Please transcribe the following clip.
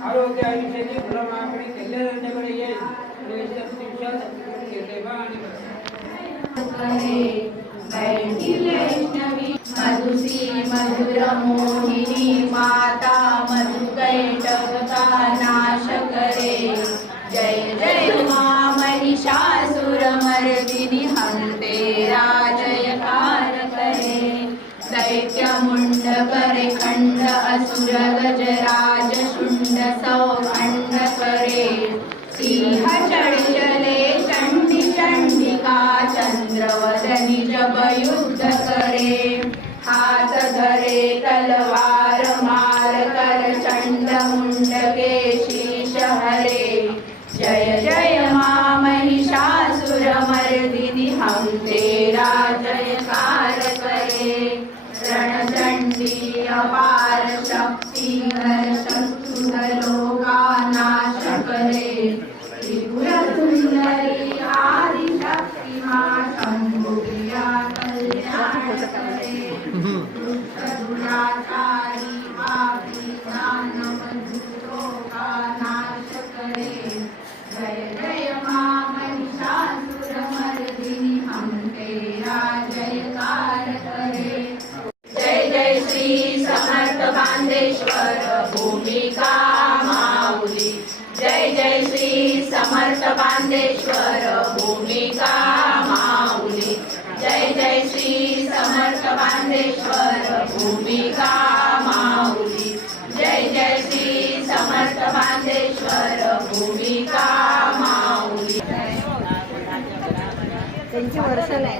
आरोग्य आयुष्याची फुलमाकडे कल्याणाकडे येईल दिवसात दिवसात आणि मधुसी मधुर मोहिनी माता मधुकैटका नाश करे जय जय मा महिषासुर मुंड करे खंड असुर गजराज शुंड सौखंड करे सिंह चढ़ले चंडी चंडिका चंद्रवदनी जब युद्ध करे. हात धरे तलवार मार कर चंड मुंड के शीश हरे. जय जय मा महिषासुर मर्दिनी हम तेरा जयकार. करे त्रिपुर सुंदरी आदि शक्ति समर्थ भूमिका माऊली जय जय श्री समर्थ बांदेश्वर भूमिका माऊली जय जय श्री समर्थ बांदेश्वर भूमिका माऊली जय जय श्री समर्थ बांदेश्वर भूमिका माऊली त्यांची वर्ष नाही